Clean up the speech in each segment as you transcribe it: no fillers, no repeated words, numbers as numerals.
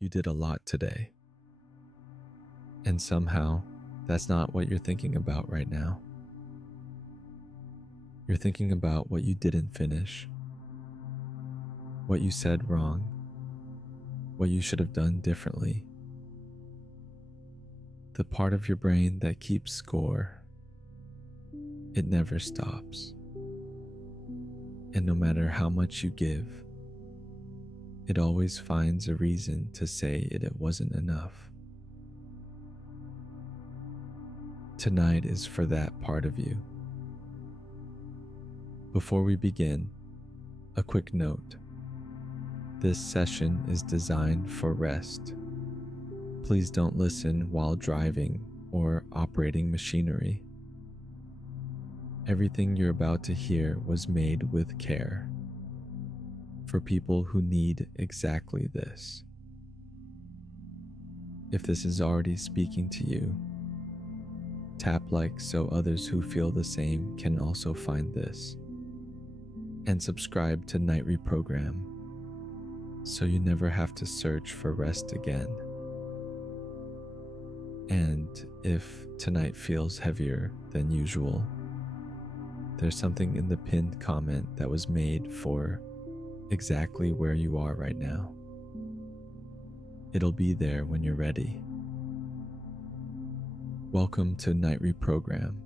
You did a lot today, and somehow that's not what you're thinking about right now. You're thinking about what you didn't finish, what you said wrong, what you should have done differently. The part of your brain that keeps score, it never stops. And no matter how much you give, it always finds a reason to say it wasn't enough. Tonight is for that part of you. Before we begin, a quick note. This session is designed for rest. Please don't listen while driving or operating machinery. Everything you're about to hear was made with care for people who need exactly this. If this is already speaking to you, tap like so others who feel the same can also find this, and subscribe to Night Reprogram so you never have to search for rest again. And if tonight feels heavier than usual, there's something in the pinned comment that was made for exactly where you are right now. It'll be there when you're ready. Welcome to Night Reprogram,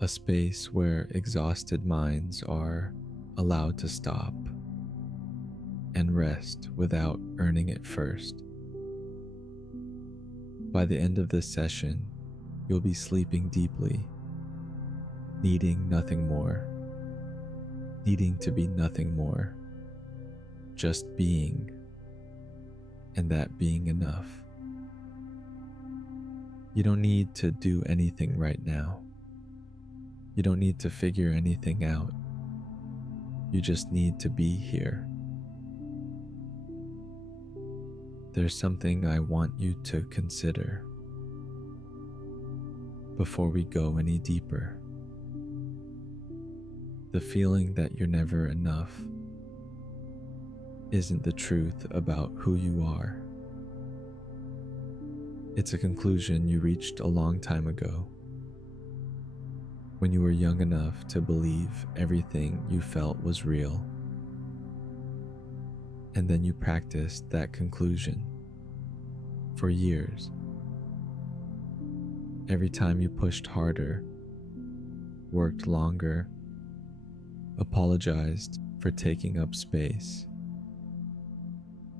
a space where exhausted minds are allowed to stop and rest without earning it first. By the end of this session, you'll be sleeping deeply, needing nothing more, needing to be nothing more, just being, and that being enough. You don't need to do anything right now. You don't need to figure anything out. You just need to be here. There's something I want you to consider before we go any deeper. The feeling that you're never enough isn't the truth about who you are. It's a conclusion you reached a long time ago, when you were young enough to believe everything you felt was real. And then you practiced that conclusion for years. Every time you pushed harder, worked longer, apologized for taking up space,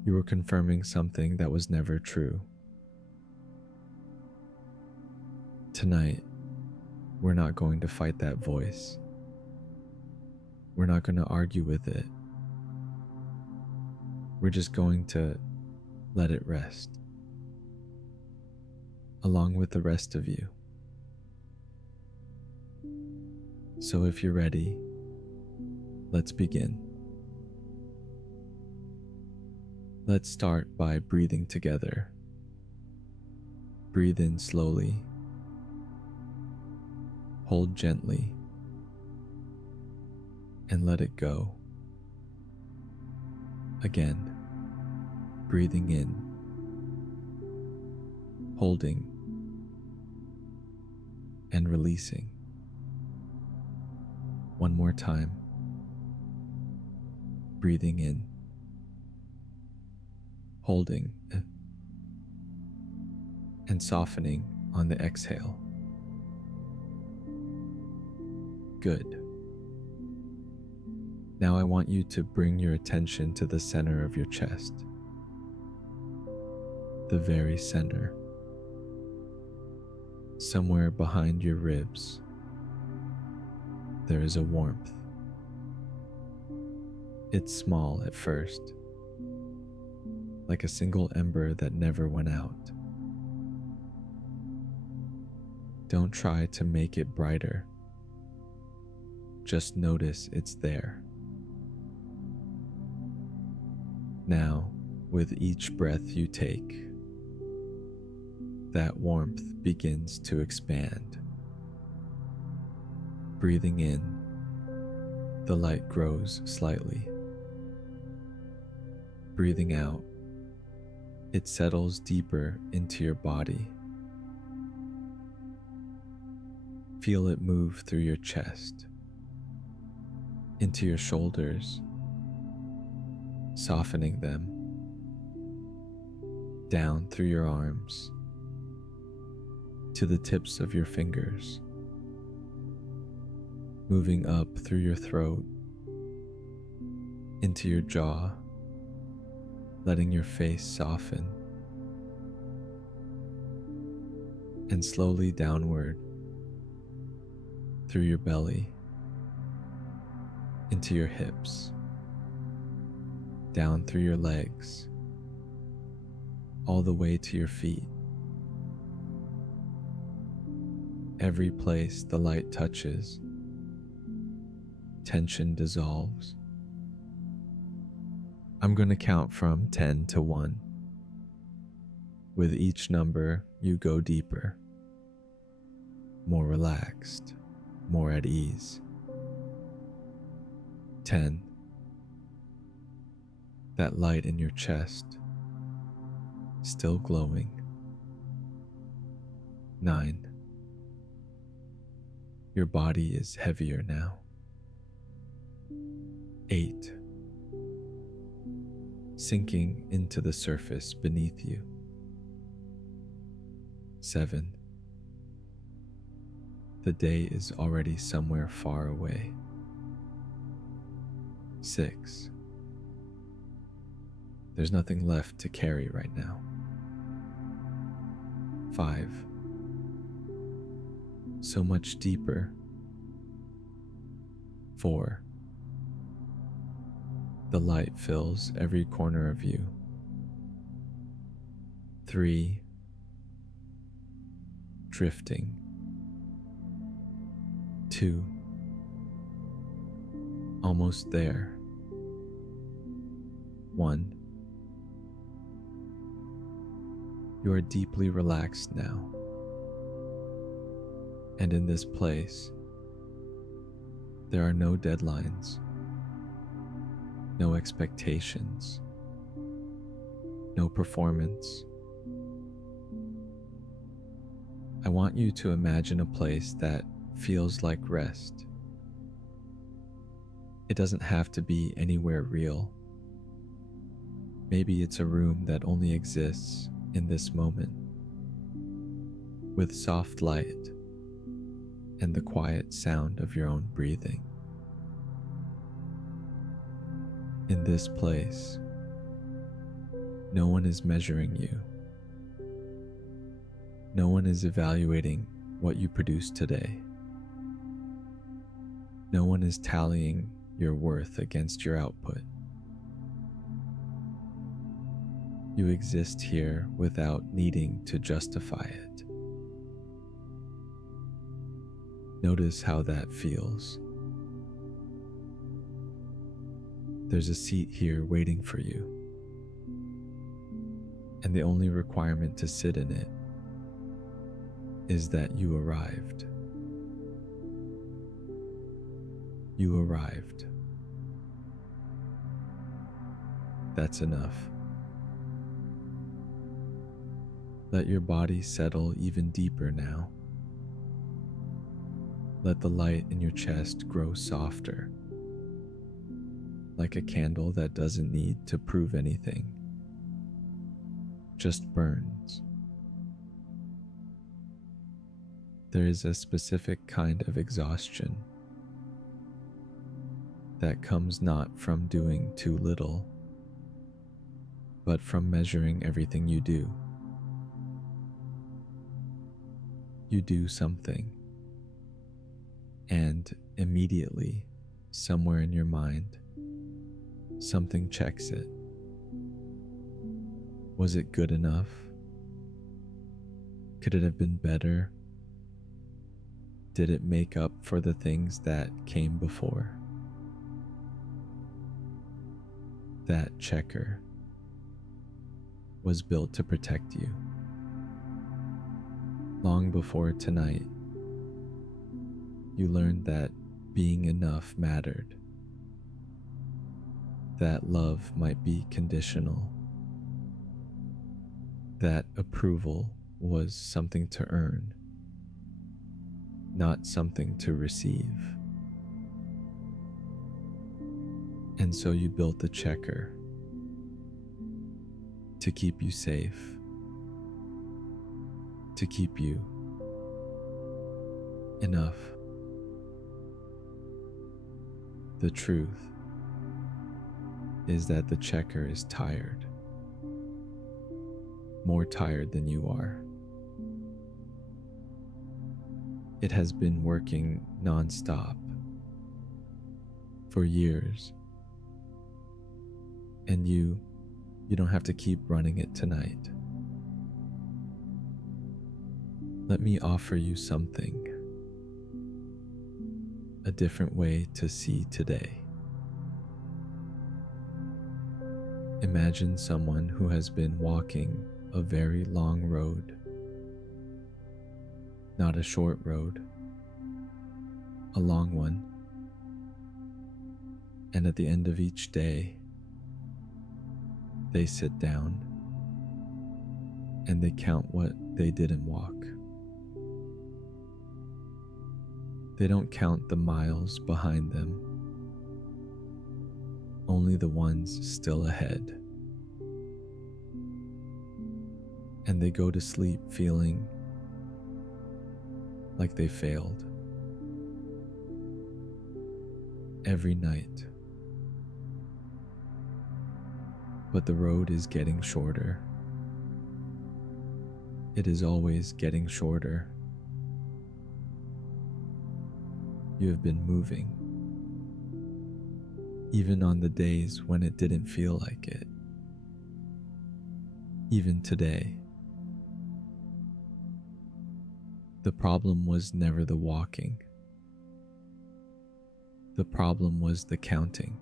you were confirming something that was never true. Tonight, we're not going to fight that voice. We're not going to argue with it. We're just going to let it rest, along with the rest of you. So if you're ready, let's begin. Let's start by breathing together. Breathe in slowly. Hold gently. And let it go. Again, breathing in, holding, and releasing. One more time. Breathing in, holding, and softening on the exhale. Good. Now I want you to bring your attention to the center of your chest. The very center. Somewhere behind your ribs, there is a warmth. It's small at first, like a single ember that never went out. Don't try to make it brighter. Just notice it's there. Now, with each breath you take, that warmth begins to expand. Breathing in, the light grows slightly. Breathing out, It settles deeper into your body. Feel it move through your chest, into your shoulders, softening them, down through your arms, to the tips of your fingers, moving up through your throat, into your jaw, letting your face soften, and slowly downward through your belly, into your hips, down through your legs, all the way to your feet. Every place the light touches, tension dissolves. I'm going to count from 10 to 1. With each number, you go deeper, more relaxed, more at ease. 10. That light in your chest, still glowing. 9. Your body is heavier now. 8. Sinking into the surface beneath you. 7. The day is already somewhere far away. 6. There's nothing left to carry right now. 5. So much deeper. 4. The light fills every corner of you. 3. Drifting. 2. Almost there. 1. You are deeply relaxed now. And in this place, there are no deadlines, no expectations, no performance. I want you to imagine a place that feels like rest. It doesn't have to be anywhere real. Maybe it's a room that only exists in this moment, with soft light and the quiet sound of your own breathing. In this place, no one is measuring you. No one is evaluating what you produced today. No one is tallying your worth against your output. You exist here without needing to justify it. Notice how that feels. There's a seat here waiting for you, and the only requirement to sit in it is that you arrived. You arrived. That's enough. Let your body settle even deeper now. Let the light in your chest grow softer, like a candle that doesn't need to prove anything, just burns. There is a specific kind of exhaustion that comes not from doing too little, but from measuring everything you do. You do something, and immediately, somewhere in your mind, something checks it. Was it good enough? Could it have been better? Did it make up for the things that came before? That checker was built to protect you. Long before tonight, you learned that being enough mattered, that love might be conditional, that approval was something to earn, not something to receive. And so you built the checker to keep you safe, to keep you enough. The truth is that the checker is tired, more tired than you are. It has been working nonstop for years, and you don't have to keep running it tonight. Let me offer you something, a different way to see today. Imagine someone who has been walking a very long road, not a short road, a long one. And at the end of each day, they sit down and they count what they didn't walk. They don't count the miles behind them, only the ones still ahead. And they go to sleep feeling like they failed every night. But the road is getting shorter. It is always getting shorter. You have been moving, even on the days when it didn't feel like it. Even today. The problem was never the walking. The problem was the counting.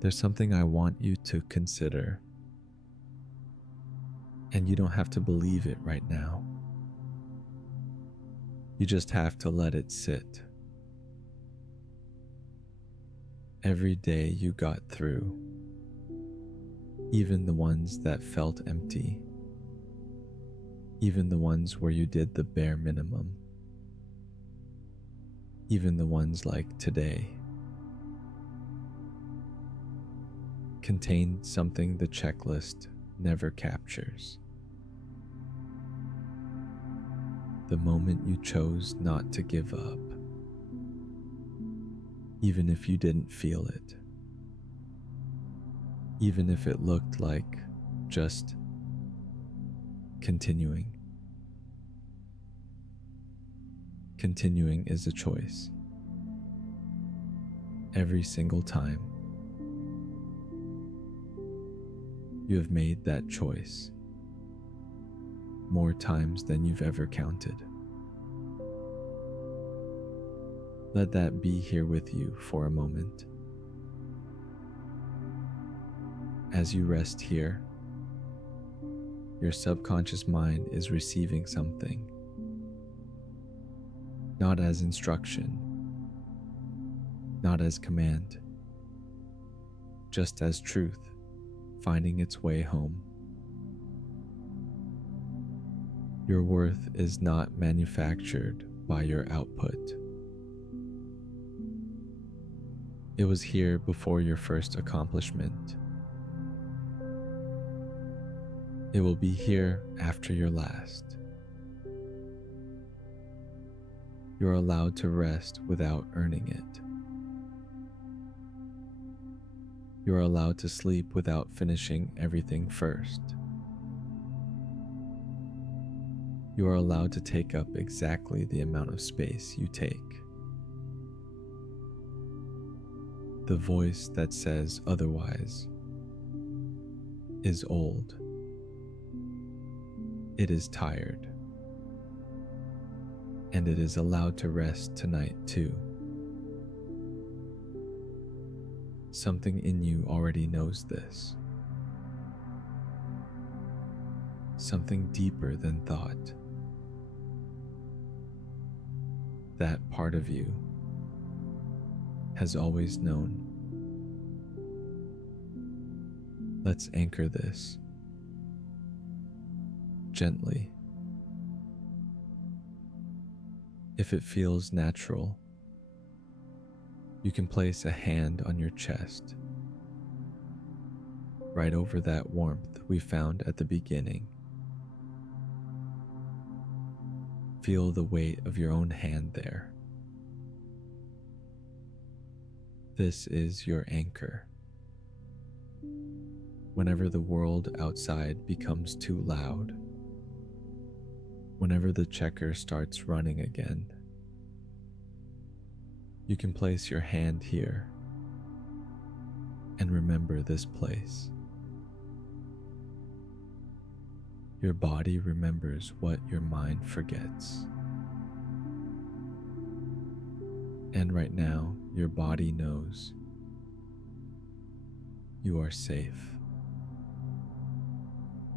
There's something I want you to consider, and you don't have to believe it right now. You just have to let it sit. Every day you got through, even the ones that felt empty, even the ones where you did the bare minimum, even the ones like today, contained something the checklist never captures. The moment you chose not to give up, even if you didn't feel it, even if it looked like just continuing. Continuing is a choice. Every single time you have made that choice, more times than you've ever counted. Let that be here with you for a moment. As you rest here, your subconscious mind is receiving something, not as instruction, not as command, just as truth finding its way home. Your worth is not manufactured by your output. It was here before your first accomplishment. It will be here after your last. You're allowed to rest without earning it. You're allowed to sleep without finishing everything first. You are allowed to take up exactly the amount of space you take. The voice that says otherwise is old. It is tired. And it is allowed to rest tonight too. Something in you already knows this. Something deeper than thought. That part of you has always known. Let's anchor this gently. If it feels natural, you can place a hand on your chest, right over that warmth we found at the beginning. Feel the weight of your own hand there. This is your anchor. Whenever the world outside becomes too loud, whenever the checker starts running again, you can place your hand here and remember this place. Your body remembers what your mind forgets. And right now, your body knows you are safe.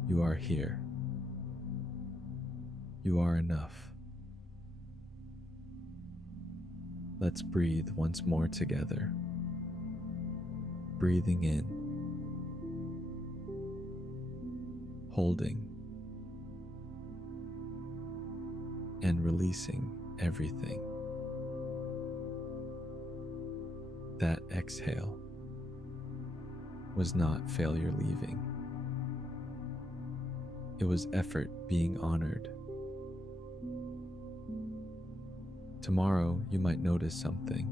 You are here. You are enough. Let's breathe once more together. Breathing in, holding, and releasing everything. That exhale was not failure leaving. It was effort being honored. Tomorrow you might notice something,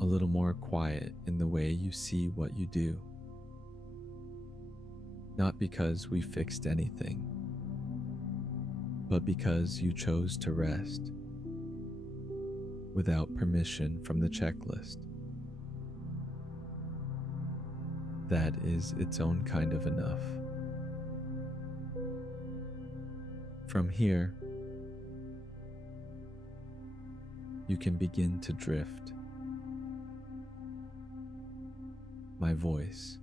a little more quiet in the way you see what you do. Not because we fixed anything, but because you chose to rest without permission from the checklist. That is its own kind of enough. From here, you can begin to drift. My voice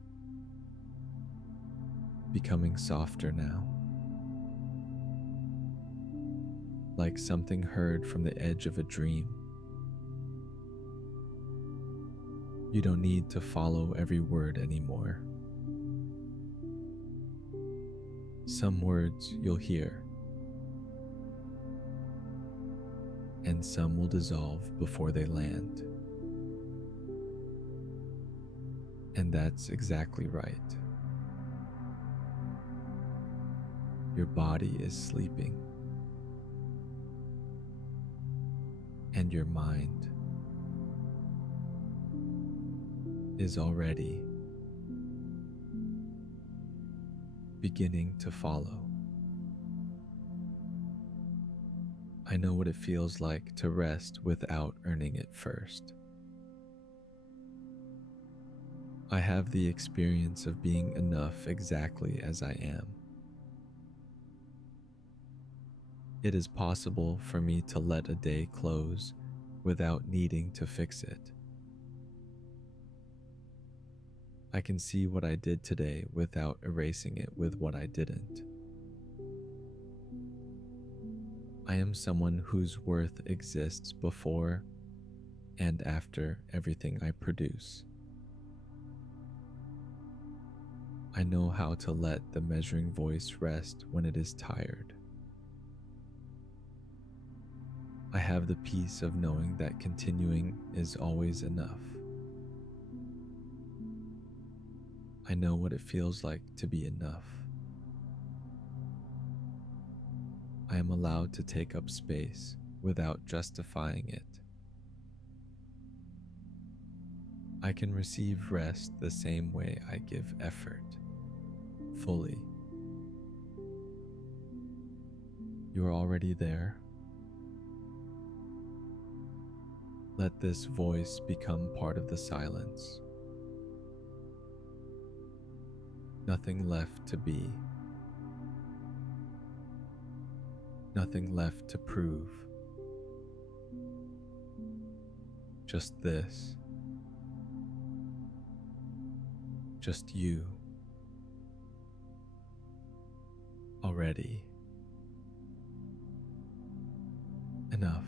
becoming softer now, like something heard from the edge of a dream. You don't need to follow every word anymore. Some words you'll hear, and some will dissolve before they land. And that's exactly right. Your body is sleeping, and your mind is already beginning to follow. I know what it feels like to rest without earning it first. I have the experience of being enough exactly as I am. It is possible for me to let a day close without needing to fix it. I can see what I did today without erasing it with what I didn't. I am someone whose worth exists before and after everything I produce. I know how to let the measuring voice rest when it is tired. I have the peace of knowing that continuing is always enough. I know what it feels like to be enough. I am allowed to take up space without justifying it. I can receive rest the same way I give effort, fully. You are already there. Let this voice become part of the silence. Nothing left to be. Nothing left to prove. Just this. Just you. Already. Enough.